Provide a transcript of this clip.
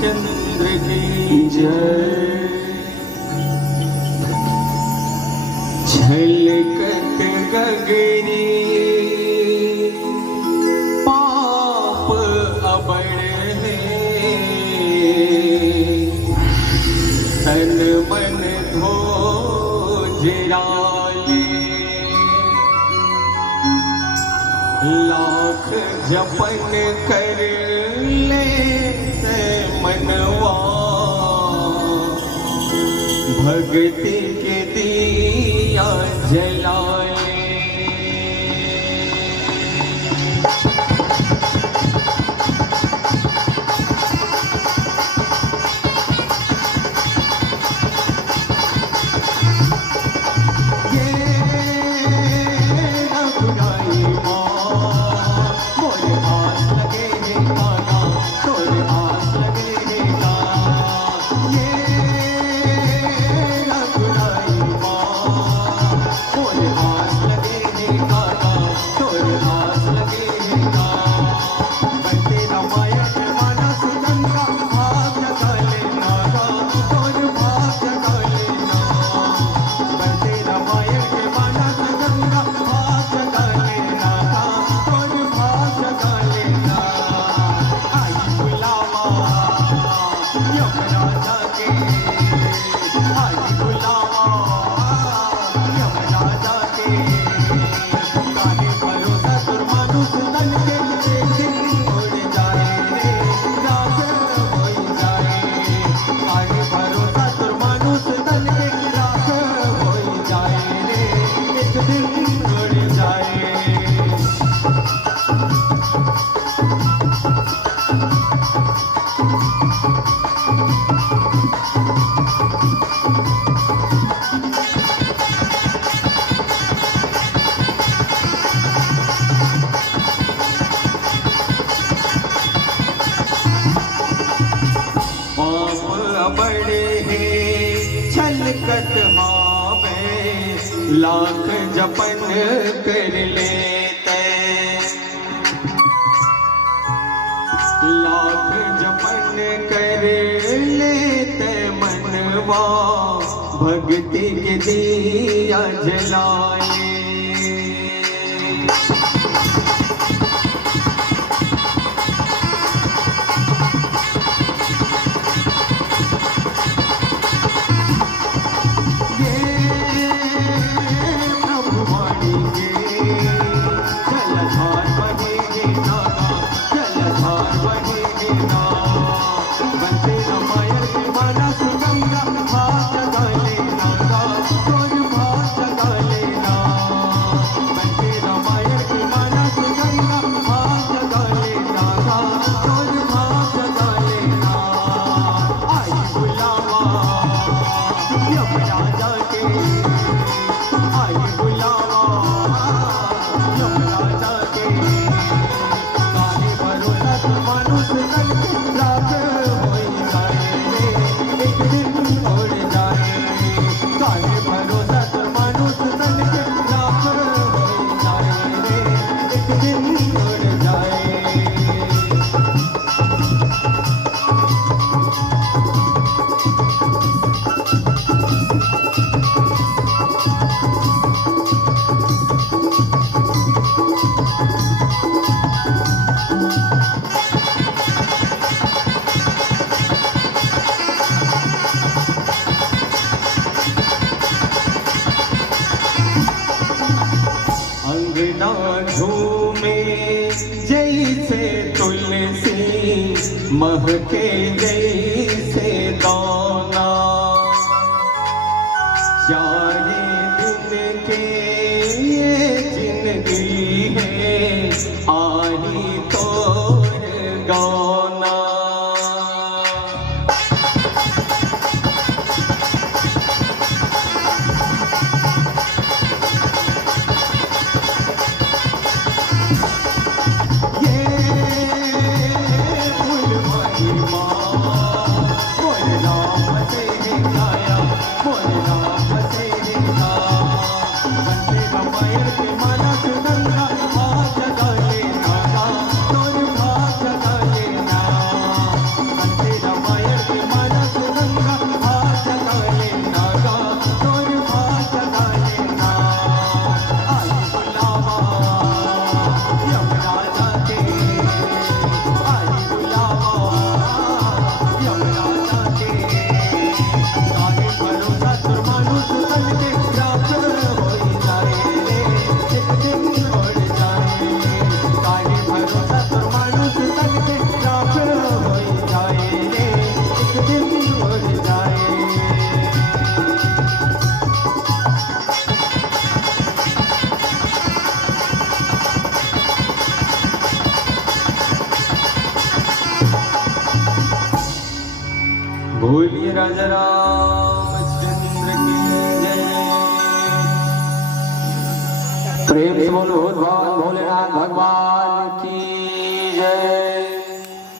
रामचंद्र की जय। छलकत गगरी पाप अबड़े तन मन धो जिराले लाख जपन कर ले मनवा भक्ति के दिया जलाए। बड़े हैं छलकत में लाख जपन कर लेते, लाख जपन कर लेते मनवा भक्ति के दिया जलाए। झूमे जैसे तुलसी महके जैसे दाना, चारे दिन के ये जिंदगी है आही तोर गाना। No. बोलिए राजा रामचंद्र की जय। प्रेम से बोलो भगवान भोलेनाथ भगवान की जय।